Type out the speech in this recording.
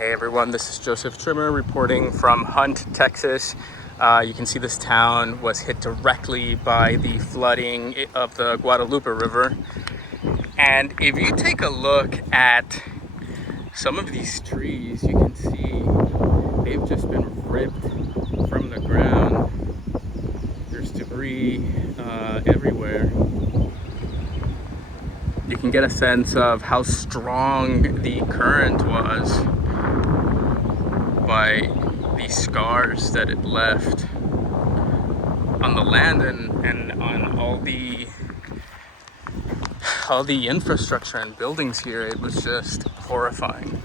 Hey everyone, this is Joseph Trimmer reporting from Hunt, Texas. You can see this town was hit directly by the flooding of the Guadalupe River. And if you take a look at some of these trees, you can see they've just been ripped from the ground. There's debris everywhere. You can get a sense of how strong the current was by the scars that it left on the land and on all the infrastructure and buildings here. It was just horrifying.